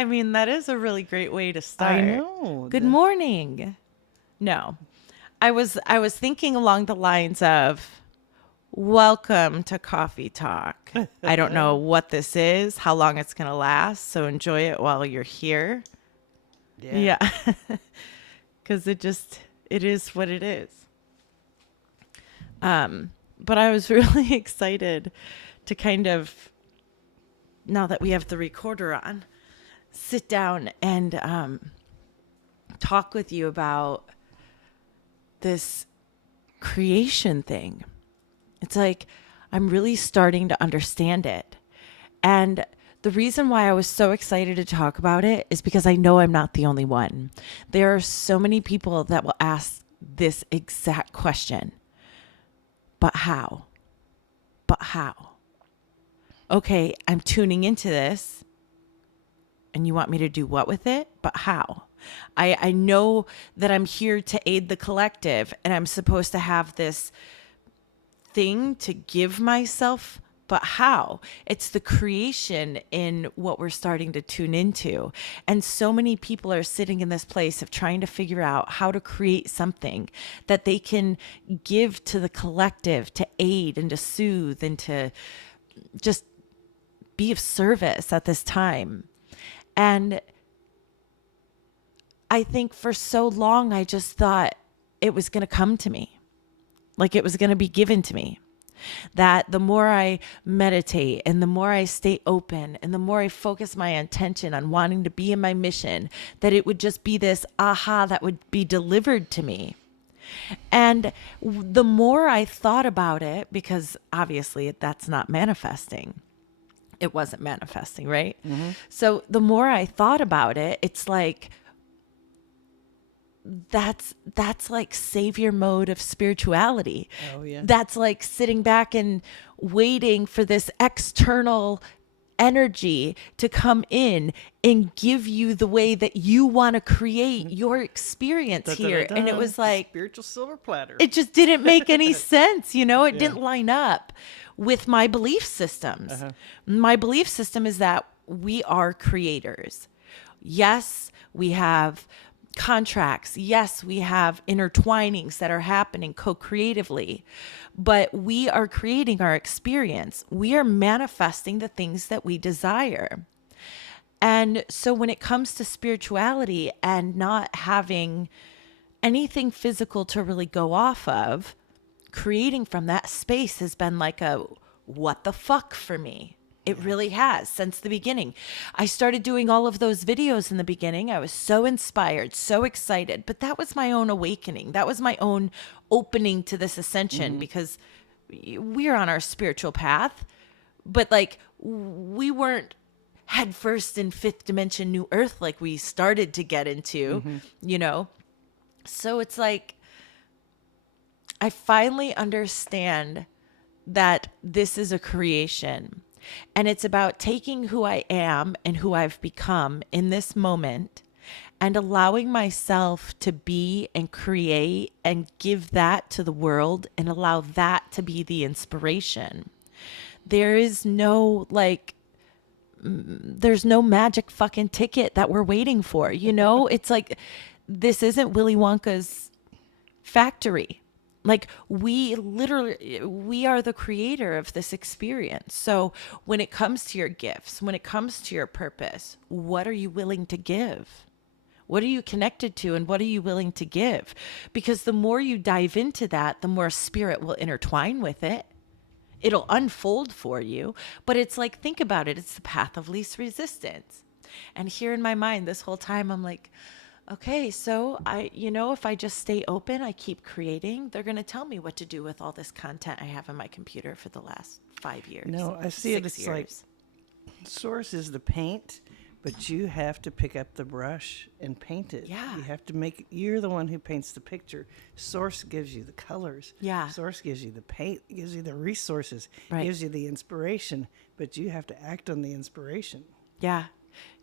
I mean, that is a really great way to start. I know. Good morning. No. I was thinking along the lines of welcome to Coffee Talk. I don't know what this is, how long it's going to last, so enjoy it while you're here. Yeah. Yeah. Cuz it is what it is. But I was really excited to kind of, now that we have the recorder on, sit down and talk with you about this creation thing. It's like I'm really starting to understand it. And the reason why I was so excited to talk about it is because I know I'm not the only one. There are so many people that will ask this exact question. But how? But how? Okay, I'm tuning into this. And you want me to do what with it? But how? I know that I'm here to aid the collective and I'm supposed to have this thing to give myself, but how? It's the creation in what we're starting to tune into. And so many people are sitting in this place of trying to figure out how to create something that they can give to the collective to aid and to soothe and to just be of service at this time. And I think for so long, I just thought it was going to come to me, like it was going to be given to me. That the more I meditate and the more I stay open and the more I focus my attention on wanting to be in my mission, that it would just be this aha that would be delivered to me. And the more I thought about it, because obviously that's not manifesting. It wasn't manifesting, right? Mm-hmm. So the more I thought about it, it's like, that's like savior mode of spirituality. Oh, yeah. That's like sitting back and waiting for this external energy to come in and give you the way that you want to create your experience here. And it was like spiritual silver platter. it just didn't make any sense, it didn't line up with my belief systems. My belief system is that we are creators. Yes, we have contracts. Yes, we have intertwinings that are happening co-creatively, but we are creating our experience. We are manifesting the things that we desire. And so when it comes to spirituality and not having anything physical to really go off of, creating from that space has been like a what the fuck for me. It really has since the beginning. I started doing all of those videos in the beginning. I was so inspired, so excited, but that was my own awakening. That was my own opening to this ascension because we're on our spiritual path, but like we weren't headfirst in fifth dimension new earth like we started to get into, So it's like I finally understand that this is a creation. And it's about taking who I am and who I've become in this moment and allowing myself to be and create and give that to the world and allow that to be the inspiration. There is no there's no magic fucking ticket that we're waiting for. It's like, this isn't Willy Wonka's factory. Like we are the creator of this experience. So when it comes to your gifts, when it comes to your purpose, what are you willing to give? What are you connected to and what are you willing to give? Because the more you dive into that, the more spirit will intertwine with it. It'll unfold for you. But it's like, think about it. It's the path of least resistance. And here in my mind, this whole time, I'm like, okay, so if I just stay open, I keep creating, they're going to tell me what to do with all this content I have on my computer for the last 5 years. No, I see it. It's like source is the paint, but you have to pick up the brush and paint it. Yeah. You have to you're the one who paints the picture. Source gives you the colors. Yeah. Source gives you the paint, gives you the resources, right. gives you the inspiration, but you have to act on the inspiration. Yeah,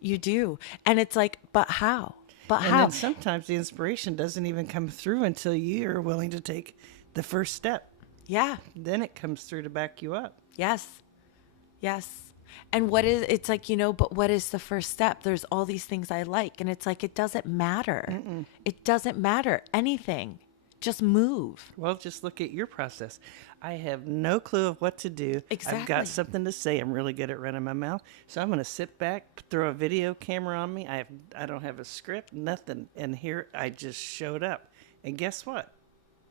you do. And it's like, but how? But and how? Then sometimes the inspiration doesn't even come through until you're willing to take the first step. Yeah. Then it comes through to back you up. Yes. Yes. And it's like, but what is the first step? There's all these things I like. And it's like, it doesn't matter. It doesn't matter anything. Just move. Well, just look at your process. I have no clue of what to do. Exactly. I've got something to say. I'm really good at running my mouth. So I'm going to sit back, throw a video camera on me. I don't have a script, nothing. And here I just showed up. And guess what?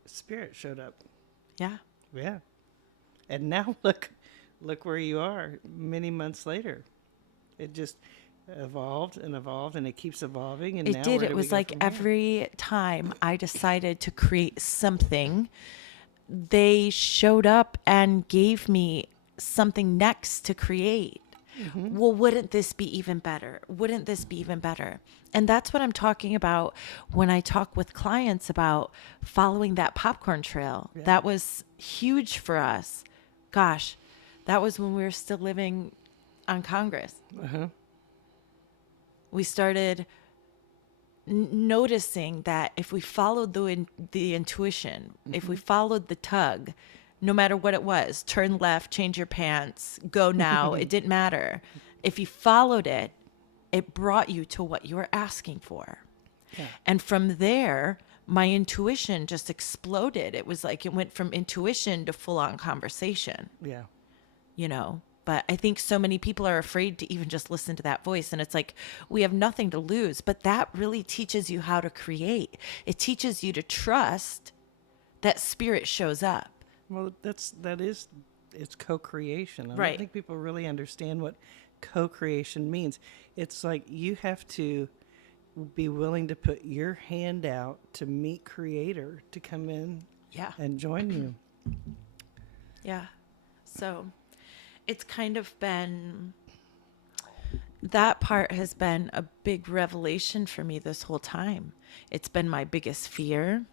Spirit showed up. Yeah. Yeah. And now look where you are many months later. It just evolved and it keeps evolving. And It now did. where It do we was go like from here? every time I decided to create something, they showed up and gave me something next to create. Well, wouldn't this be even better? Wouldn't this be even better? And that's what I'm talking about when I talk with clients about following that popcorn trail. Yeah. That was huge for us. Gosh, that was when we were still living on Congress. Uh-huh. We started noticing that if we followed the intuition, if we followed the tug, no matter what it was, turn left, change your pants, go now, it didn't matter. If you followed it, it brought you to what you were asking for. Yeah. And from there, my intuition just exploded. It was like it went from intuition to full on conversation, Yeah. But I think so many people are afraid to even just listen to that voice. And it's like, we have nothing to lose. But that really teaches you how to create. It teaches you to trust that spirit shows up. Well, it's co-creation. I Right. don't think people really understand what co-creation means. It's like you have to be willing to put your hand out to meet Creator to come in Yeah. and join you. Yeah. So it's kind of been, that part has been a big revelation for me this whole time. It's been my biggest fear,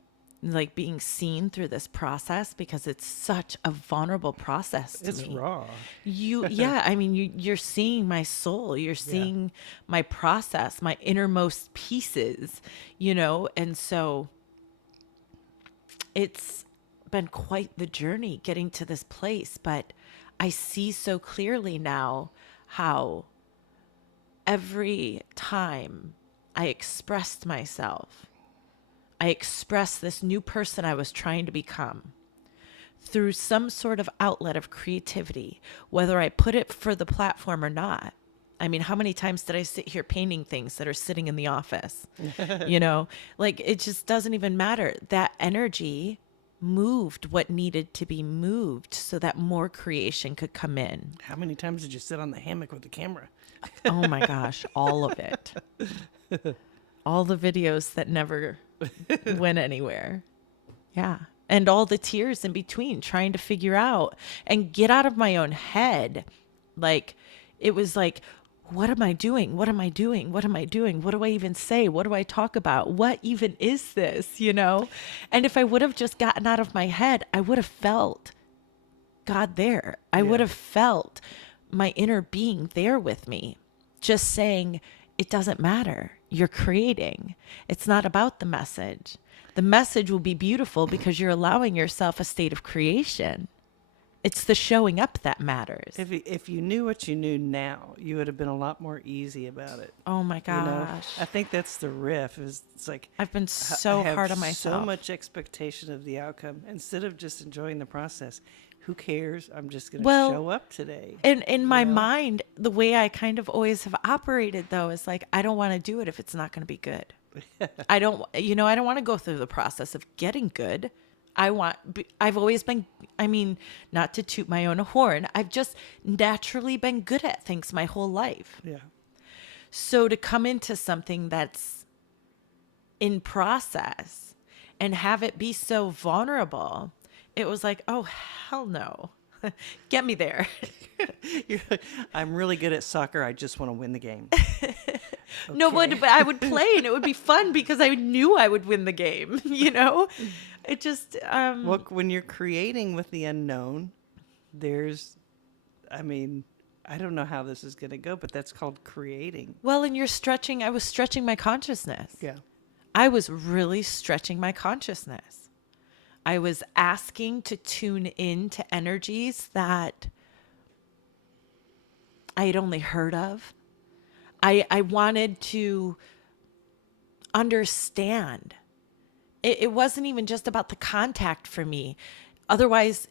like being seen through this process, because it's such a vulnerable process to It's me. raw. You're seeing my soul, you're seeing my process, my innermost pieces, and so it's been quite the journey getting to this place, but I see so clearly now how every time I expressed myself, I expressed this new person I was trying to become through some sort of outlet of creativity, whether I put it for the platform or not. I mean, how many times did I sit here painting things that are sitting in the office? Like it just doesn't even matter. That energy moved what needed to be moved so that more creation could come in. How many times did you sit on the hammock with the camera? Oh my gosh, all of it. All the videos that never went anywhere. Yeah. And all the tears in between trying to figure out and get out of my own head. Like, it was like, what am I doing? What am I doing? What am I doing? What do I even say? What do I talk about? What even is this? And if I would have just gotten out of my head, I would have felt God there. I would have felt my inner being there with me, just saying, it doesn't matter. You're creating. It's not about the message. The message will be beautiful because you're allowing yourself a state of creation. It's the showing up that matters. If you knew what you knew now, you would have been a lot more easy about it. Oh my gosh. I think that's the riff. It's like I've been so I have hard on myself. so much expectation of the outcome instead of just enjoying the process. Who cares? I'm just going to show up today. And in my mind, the way I kind of always have operated though is like, I don't want to do it if it's not going to be good. I don't want to go through the process of getting good. I've always been, not to toot my own horn, I've just naturally been good at things my whole life. Yeah. So to come into something that's in process and have it be so vulnerable, it was like, oh, hell no. Get me there. I'm really good at soccer. I just want to win the game. No, but I would play and it would be fun because I knew I would win the game, It just... Well, when you're creating with the unknown, I don't know how this is going to go, but that's called creating. Well, and I was stretching my consciousness. Yeah. I was really stretching my consciousness. I was asking to tune in to energies that I had only heard of. I wanted to understand. It wasn't even just about the contact for me. Otherwise,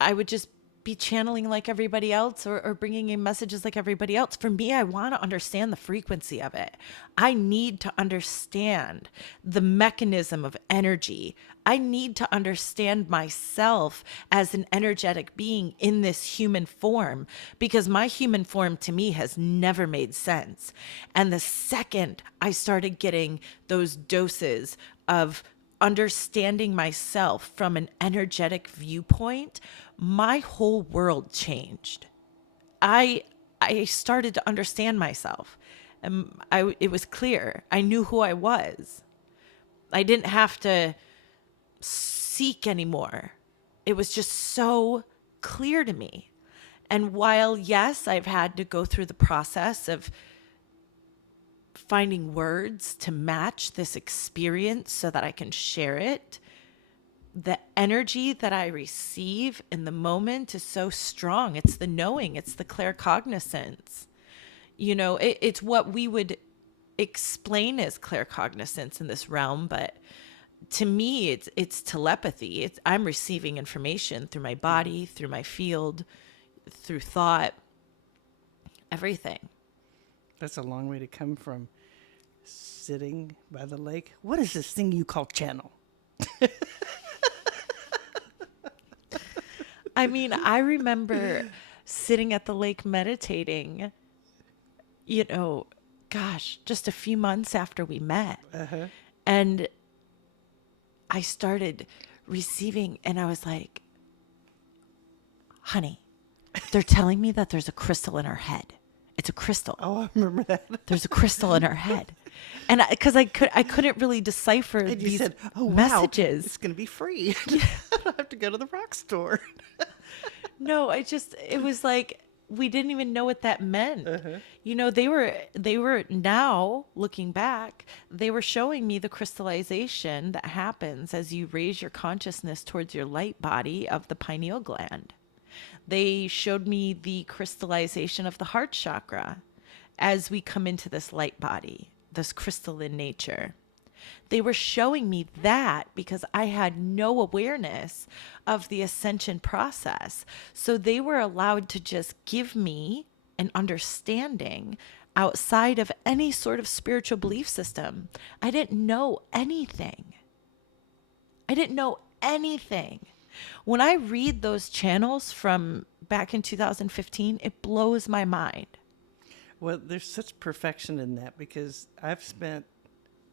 I would just be channeling like everybody else, or bringing in messages like everybody else. For me, I want to understand the frequency of it. I need to understand the mechanism of energy. I need to understand myself as an energetic being in this human form, because my human form to me has never made sense. And the second I started getting those doses of understanding myself from an energetic viewpoint, my whole world changed. I started to understand myself. It was clear. I knew who I was. I didn't have to seek anymore. It was just so clear to me. And while, yes, I've had to go through the process of finding words to match this experience so that I can share it, the energy that I receive in the moment is so strong. It's the knowing, it's the claircognizance. It's what we would explain as claircognizance in this realm, but to me, it's telepathy. I'm receiving information through my body, through my field, through thought, everything. That's a long way to come from sitting by the lake. What is this thing you call channel? I mean, I remember sitting at the lake meditating, just a few months after we met. Uh-huh. And I started receiving, and I was like, honey, they're telling me that there's a crystal in her head. It's a crystal. Oh, I remember that. There's a crystal in her head. And because I couldn't really decipher And you these said, oh, wow, messages. it's going to be free. I don't have to go to the rock store. No, it was like, we didn't even know what that meant. Uh-huh. They were now looking back, they were showing me the crystallization that happens as you raise your consciousness towards your light body of the pineal gland. They showed me the crystallization of the heart chakra as we come into this light body, this crystalline nature. They were showing me that because I had no awareness of the ascension process. So they were allowed to just give me an understanding outside of any sort of spiritual belief system. I didn't know anything. When I read those channels from back in 2015, it blows my mind. Well, there's such perfection in that because I've spent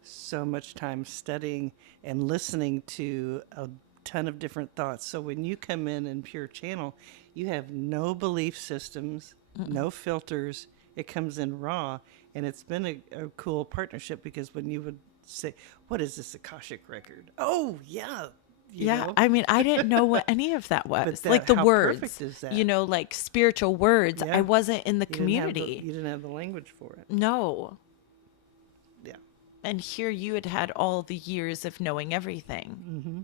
so much time studying and listening to a ton of different thoughts. So when you come in pure channel, you have no belief systems, no filters. It comes in raw. And it's been a cool partnership because when you would say, what is this Akashic record? Oh, yeah. You know? I mean, I didn't know what any of that was. But like the how words, perfect is that? like spiritual words. Yeah. I wasn't in the You community. didn't have the language for it. No. Yeah. And here you had all the years of knowing everything. Mm-hmm.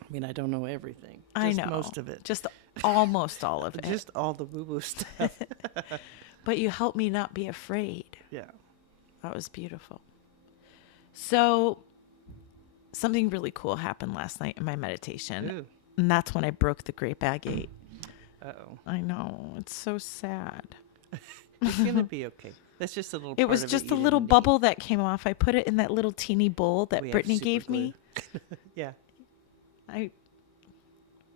I mean, I don't know everything. I know. Most of it. Just almost all of it. Just all the woo-woo stuff. But you helped me not be afraid. Yeah. That was beautiful. So something really cool happened last night in my meditation. Ooh. And that's when I broke the great agate. Uh-oh. I know. It's so sad. It's going to be okay. That's just a little It part was of just it a you little didn't bubble that came off. I put it in that little teeny bowl that We have Brittany super gave glue. me. Yeah.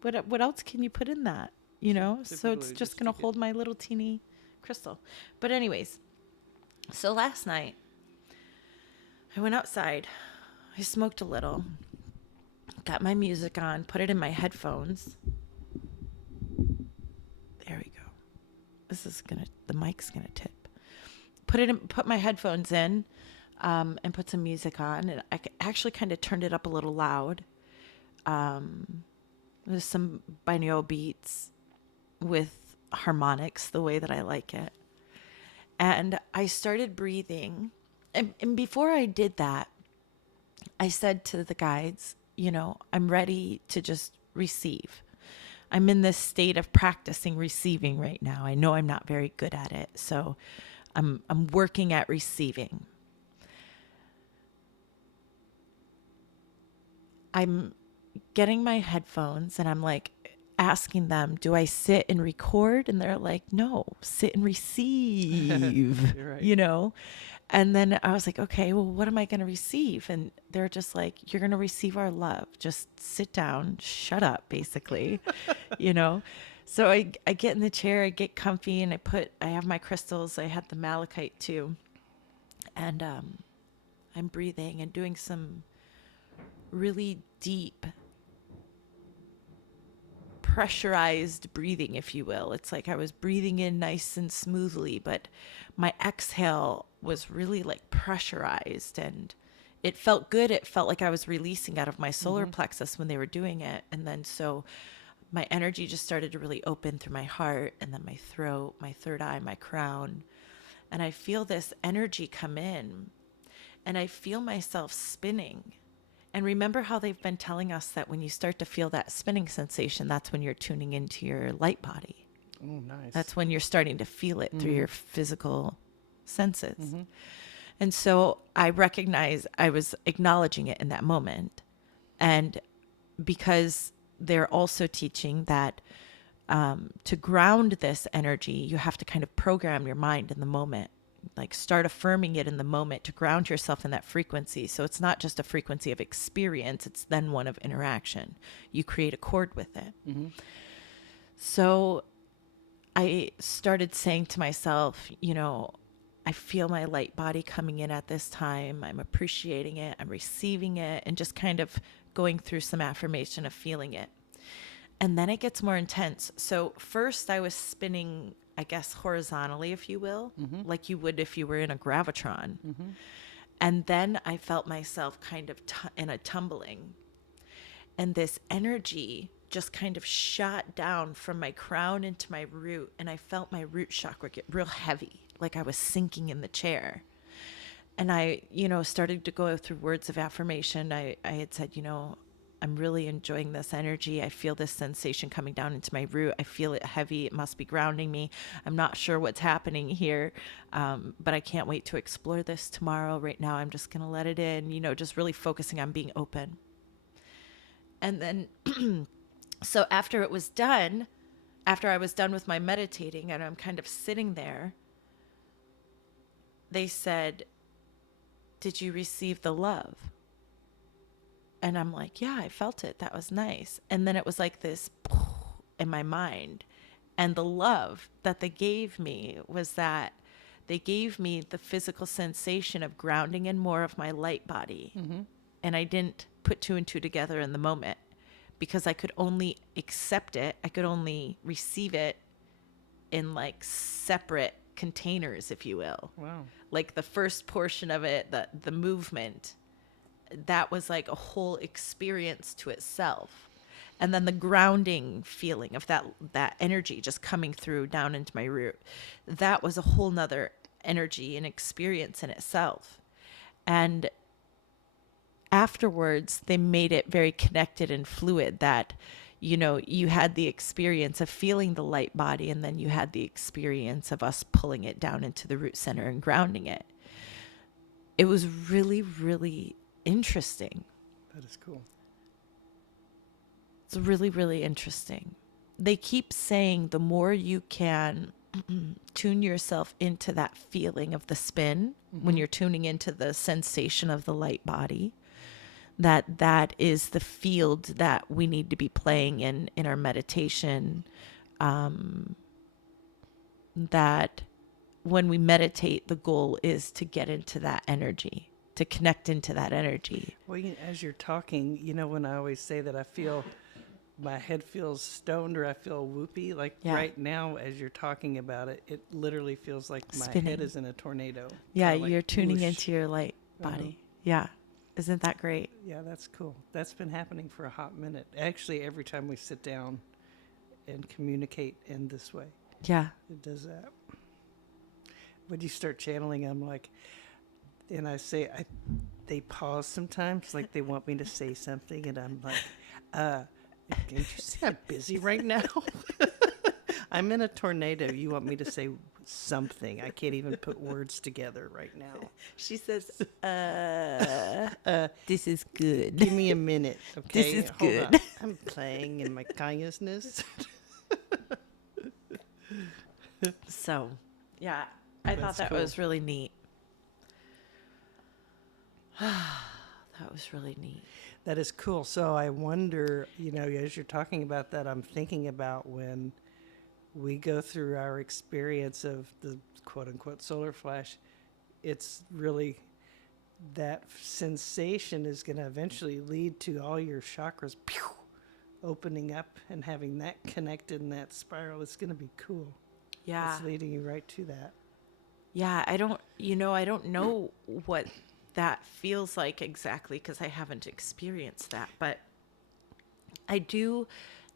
What else can you put in that? So Super it's glue, just just going to stick it. hold my little teeny crystal. But anyways, so last night I went outside. I smoked a little. Got my music on, put it in my headphones. There we go. The mic's gonna tip. Put my headphones in, and put some music on, and I actually kind of turned it up a little loud. There's some binaural beats with harmonics, the way that I like it. And I started breathing, and before I did that, I said to the guides, I'm ready to just receive. I'm in this state of practicing receiving right now. I know I'm not very good at it, so I'm working at receiving. I'm getting my headphones and I'm like asking them, do I sit and record? And they're like, no, sit and receive, You're right. you know? And then I was like, okay, well, what am I going to receive? And they're just like, you're going to receive our love. Just sit down, shut up, basically, you know? So I get in the chair, I get comfy, and I have my crystals. I had the malachite too. And I'm breathing and doing some really deep pressurized breathing, if you will. It's like I was breathing in nice and smoothly, but my exhale was really like pressurized, and it felt good. It felt like I was releasing out of my solar plexus when they were doing it. And then so my energy just started to really open through my heart and then my throat, my third eye, my crown. And I feel this energy come in and I feel myself spinning. And remember how they've been telling us that when you start to feel that spinning sensation, that's when you're tuning into your light body. Oh, nice. That's when you're starting to feel it through your physical senses. And so I recognize I was acknowledging it in that moment. And because they're also teaching that to ground this energy, you have to kind of program your mind in the moment. Like start affirming it in the moment to ground yourself in that frequency. So it's not just a frequency of experience, it's then one of interaction. You create a chord with it. So I started saying to myself, you know, I feel my light body coming in at this time. I'm appreciating it. I'm receiving it, and just kind of going through some affirmation of feeling it. And then it gets more intense. So first I was spinning, I guess, horizontally, if you will, like you would if you were in a gravitron. And then I felt myself kind of in a tumbling. And this energy just kind of shot down from my crown into my root. And I felt my root chakra get real heavy, like I was sinking in the chair. And I, you know, started to go through words of affirmation. I had said, you know, I'm really enjoying this energy. I feel this sensation coming down into my root. I feel it heavy. It must be grounding me. I'm not sure what's happening here, but I can't wait to explore this tomorrow. Right now, I'm just going to let it in, you know, just really focusing on being open. And then, so after it was done, after I was done with my meditating and I'm kind of sitting there, they said, did you receive the love? And I'm like, yeah, I felt it. That was nice. And then it was like this in my mind. And the love that they gave me was that they gave me the physical sensation of grounding in more of my light body. And I didn't put two and two together in the moment because I could only accept it. I could only receive it in like separate containers, if you will. Wow. Like the first portion of it, the movement, that was like a whole experience to itself. And then the grounding feeling of that energy just coming through down into my root, that was a whole nother energy and experience in itself. And afterwards, they made it very connected and fluid that, you know, you had the experience of feeling the light body, and then you had the experience of us pulling it down into the root center and grounding it. It was really, really interesting. That is cool. It's really, really interesting. They keep saying the more you can tune yourself into that feeling of the spin, when you're tuning into the sensation of the light body, that is the field that we need to be playing in our meditation. That when we meditate, the goal is to get into that energy, to connect into that energy. Well, as you're talking, you know, when I always say that I feel my head feels stoned or I feel whoopy, like right now as you're talking about it, it literally feels like my Spinning. head is in a tornado. Yeah, Kinda like you're tuning whoosh. into your light body. Yeah. Isn't that great? Yeah, that's cool. That's been happening for a hot minute. Actually, every time we sit down and communicate in this way, Yeah. it does that. When you start channeling, I'm like, and I say, they pause sometimes, like they want me to say something, and I'm like, Can't you see I'm busy right now? I'm in a tornado. You want me to say something? I can't even put words together right now. She says, this is good. Give me a minute, okay? This is Hold good. on. I'm playing in my consciousness. So, yeah, I thought That's that cool. was really neat. That was really neat. That is cool. So I wonder, as you're talking about that, I'm thinking about when we go through our experience of the quote unquote solar flash, it's really that sensation is going to eventually lead to all your chakras opening up and having that connected in that spiral. It's going to be cool. Yeah. It's leading you right to that. Yeah, I don't know what that feels like exactly because I haven't experienced that, but I do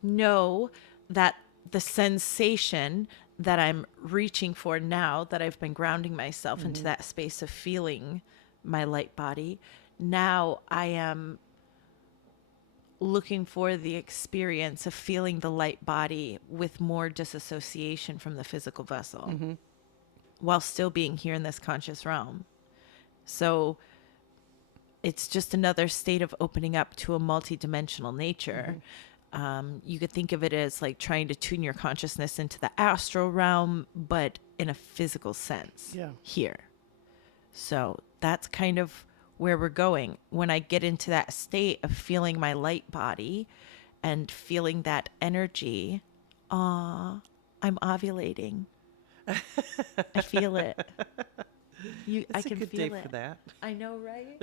know that the sensation that I'm reaching for now that I've been grounding myself into that space of feeling my light body, now I am looking for the experience of feeling the light body with more disassociation from the physical vessel while still being here in this conscious realm. So it's just another state of opening up to a multidimensional nature. You could think of it as like trying to tune your consciousness into the astral realm, but in a physical sense here. So that's kind of where we're going. When I get into that state of feeling my light body and feeling that energy, I'm ovulating. I feel it. I It's can a good feel day it. for that. I know, right?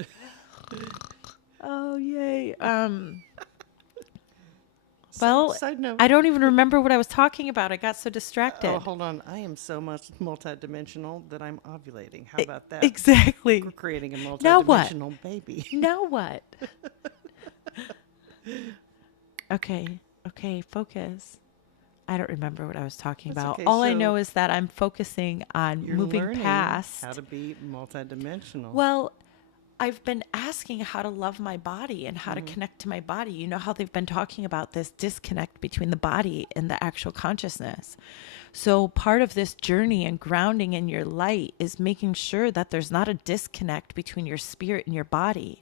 Oh, yay. Well, Side note. I don't even remember what I was talking about. I got so distracted. Oh, hold on. I am so much multidimensional that I'm ovulating. How about that? Exactly. We're creating a Now what? multidimensional baby. Now what? Okay, focus. I don't remember what I was talking That's about. okay. All I So know is that I'm focusing on You're moving learning past. how to be multidimensional. Well, I've been asking how to love my body and how to connect to my body. You know how they've been talking about this disconnect between the body and the actual consciousness. So part of this journey and grounding in your light is making sure that there's not a disconnect between your spirit and your body.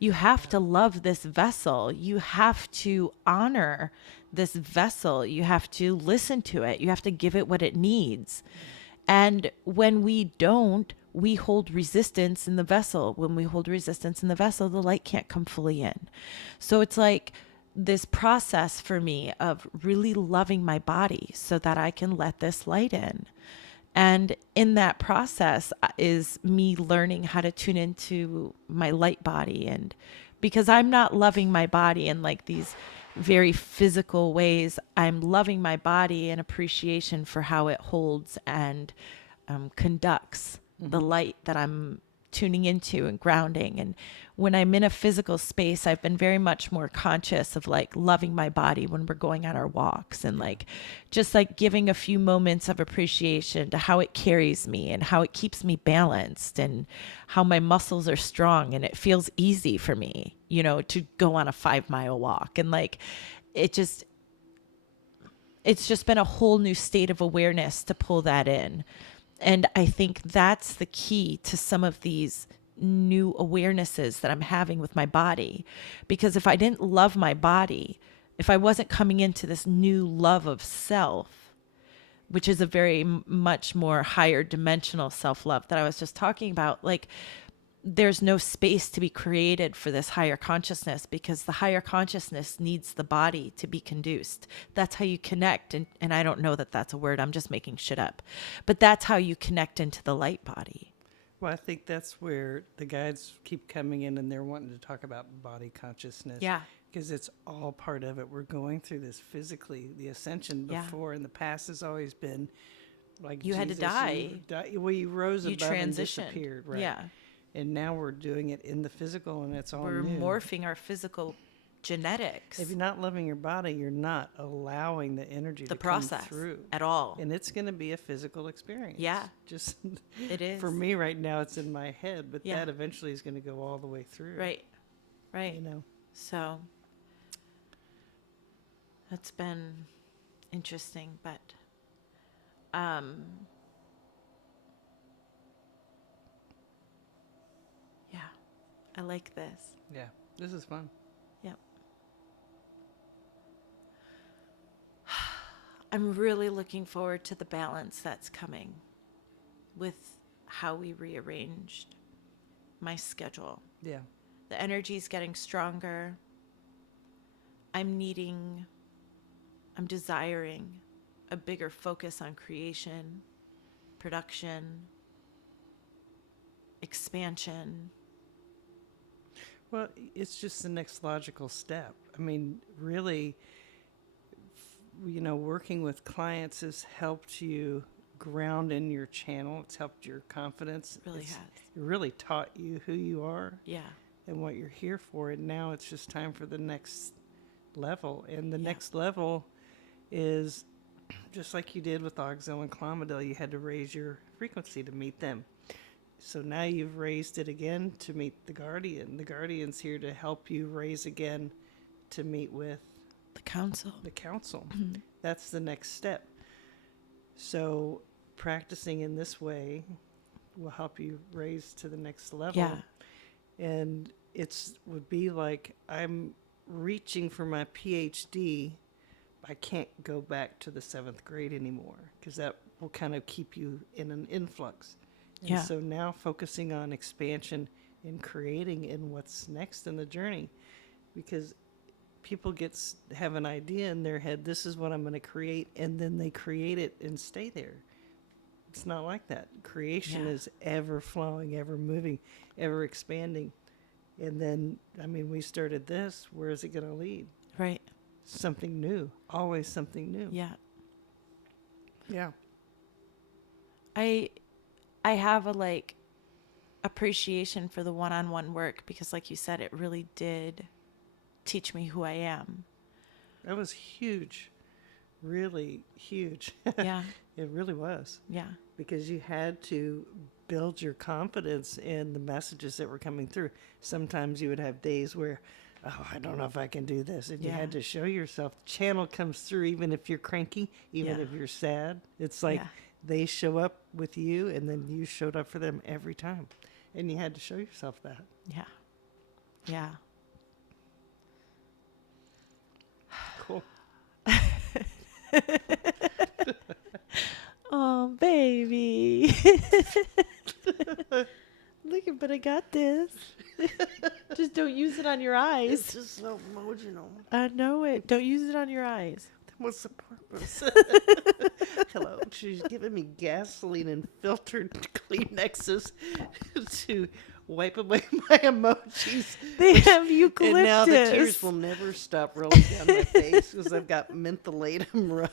You have to love this vessel. You have to honor this vessel. You have to listen to it. You have to give it what it needs. And when we don't, we hold resistance in the vessel. When we hold resistance in the vessel, the light can't come fully in. So it's like this process for me of really loving my body so that I can let this light in. And in that process is me learning how to tune into my light body. And because I'm not loving my body in like these very physical ways, I'm loving my body in appreciation for how it holds and conducts the light that I'm tuning into and grounding. And when I'm in a physical space, I've been very much more conscious of like loving my body when we're going on our walks and like just like giving a few moments of appreciation to how it carries me and how it keeps me balanced and how my muscles are strong and it feels easy for me, to go on a 5-mile walk. And like it's just been a whole new state of awareness to pull that in. And I think that's the key to some of these new awarenesses that I'm having with my body. Because if I didn't love my body, if I wasn't coming into this new love of self, which is a very much more higher dimensional self-love that I was just talking about, like there's no space to be created for this higher consciousness because the higher consciousness needs the body to be conduced. That's how you connect. And I don't know that that's a word. I'm just making shit up. But that's how you connect into the light body. Well, I think that's where the guides keep coming in and they're wanting to talk about body consciousness. Yeah. Because it's all part of it. We're going through this physically. The ascension before in the past has always been like You had to die. Well, you rose You above and transitioned. disappeared, right? Yeah. And now we're doing it in the physical, and it's all We're new. morphing our physical genetics. If you're not loving your body, you're not allowing the energy to process come through at all. and it's going to be a physical experience. Yeah. Just It is. for me right now, it's in my head, but Yeah. that eventually is going to go all the way through. Right. You know. So That's been interesting, but um, yeah, I like this. Yeah, this is fun. Yep. I'm really looking forward to the balance that's coming with how we rearranged my schedule. Yeah. The energy's getting stronger. I'm desiring a bigger focus on creation, production, expansion. Well, it's just the next logical step. I mean, really, working with clients has helped you ground in your channel. It's helped your confidence. Really It has. really taught you who you are Yeah. and what you're here for. And now it's just time for the next level. And the Yeah. next level is just like you did with Oxel and Clomidel, you had to raise your frequency to meet them. So now you've raised it again to meet the Guardian. The Guardian's here to help you raise again to meet with The council. the Council. That's the next step. So practicing in this way will help you raise to the next level. Yeah. And would be like I'm reaching for my PhD. I can't go back to the 7th grade anymore because that will kind of keep you in an influx. And Yeah. so now focusing on expansion and creating in what's next in the journey, because people have an idea in their head, this is what I'm going to create, and then they create it and stay there. It's not like that. Creation Yeah. is ever flowing, ever moving, ever expanding. And then, I mean, we started this. Where is it going to lead? Right. Something new. Always something new. Yeah. Yeah. I have a appreciation for the one-on-one work because like you said, it really did teach me who I am. That was huge. Really huge. Yeah. It really was. Yeah. Because you had to build your confidence in the messages that were coming through. Sometimes you would have days where, oh, I don't know if I can do this. And you Yeah. had to show yourself. The channel comes through even if you're cranky, even Yeah. if you're sad. It's like Yeah. they show up with you and then you showed up for them every time. And you had to show yourself that. Yeah. Yeah. Cool. Oh, baby. Look, but I got this. Just don't use it on your eyes. It's just so emotional. I know it. Don't use it on your eyes. What's the purpose? Hello. She's giving me gasoline and filtered Kleenexes to wipe away my emojis. They have eucalyptus. And now the tears will never stop rolling down my face because I've got mentholatum rub.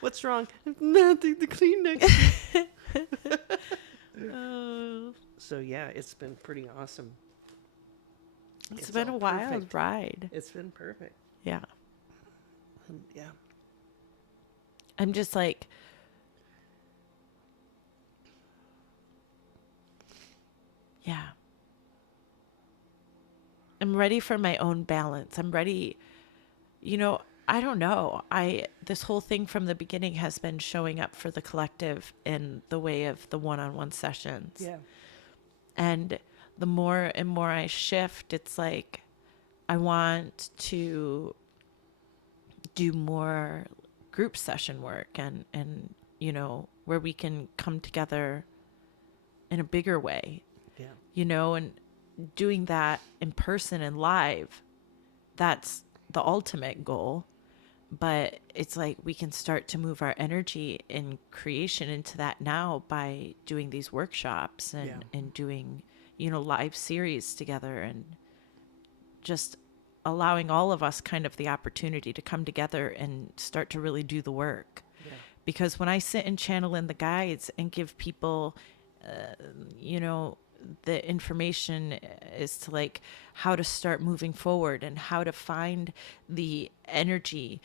What's wrong? Nothing, the Kleenex. Oh, So yeah, it's been pretty awesome. it's been a all wild perfect. ride. It's been perfect. Yeah. Yeah. I'm just like, yeah. I'm ready for my own balance. I'm ready. I don't know. This whole thing from the beginning has been showing up for the collective in the way of the one-on-one sessions. Yeah. And the more and more I shift, it's like I want to do more group session work and where we can come together in a bigger way, Yeah. and doing that in person and live, that's the ultimate goal. But it's like we can start to move our energy in creation into that now by doing these workshops and doing, live series together and just allowing all of us kind of the opportunity to come together and start to really do the work. Yeah. Because when I sit and channel in the guides and give people, the information is to like how to start moving forward and how to find the energy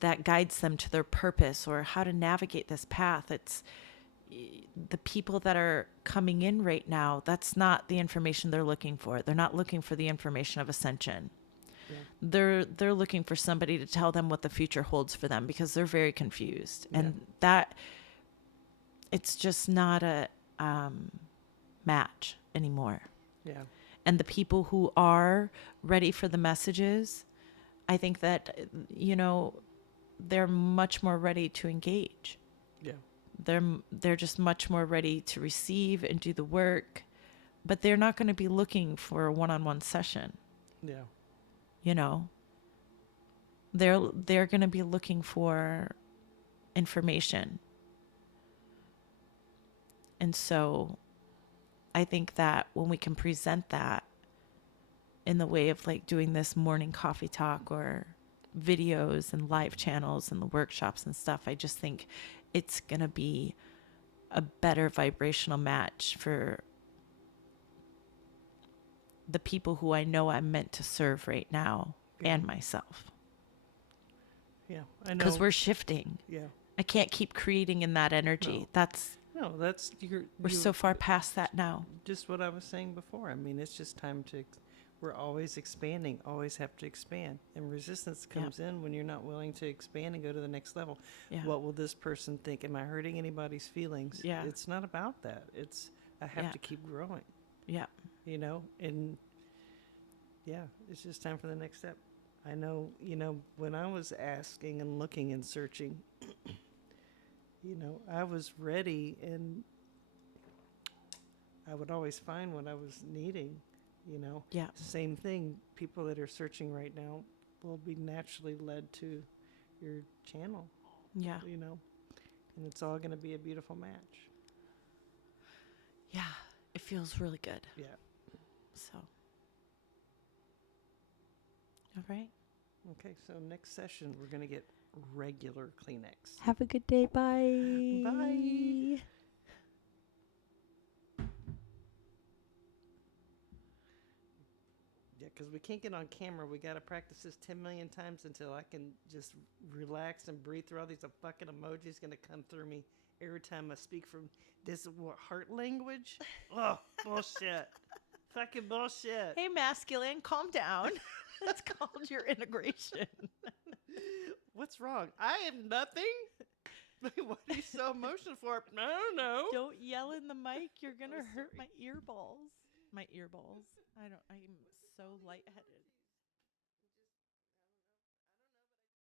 that guides them to their purpose or how to navigate this path. It's the people that are coming in right now. That's not the information they're looking for. They're not looking for the information of ascension. They're looking for somebody to tell them what the future holds for them because they're very confused. And that it's just not a match anymore. Yeah. And the people who are ready for the messages, I think that, they're much more ready to engage. Yeah. They're just much more ready to receive and do the work, but they're not going to be looking for a one-on-one session. Yeah. They're going to be looking for information. And so I think that when we can present that in the way of like doing this morning coffee talk or videos and live channels and the workshops and stuff, I just think it's going to be a better vibrational match for the people who I know I'm meant to serve right now and myself. Yeah, I know. Because we're shifting. Yeah. I can't keep creating in that energy. No. We're so far past that now. Just what I was saying before. I mean, it's just time to. We're always expanding. Always have to expand, and resistance comes in when you're not willing to expand and go to the next level. Yeah. What will this person think? Am I hurting anybody's feelings? Yeah. It's not about that. It's I have to keep growing. Yeah. And it's just time for the next step. I know, when I was asking and looking and searching, I was ready and I would always find what I was needing, Yeah. Same thing, people that are searching right now will be naturally led to your channel, Yeah. and it's all going to be a beautiful match. Yeah. It feels really good. Yeah. So. All right. Okay, so next session, we're going to get regular Kleenex. Have a good day. Bye. Bye. Yeah, because we can't get on camera. We got to practice this 10 million times until I can just relax and breathe through all these fucking emojis going to come through me every time I speak from this heart language. Oh, bullshit. Fucking bullshit. Hey, masculine, calm down. It's called your integration. What's wrong? I am nothing. What are you so emotional for? No. Don't yell in the mic. You're going to hurt my earballs. I'm so lightheaded.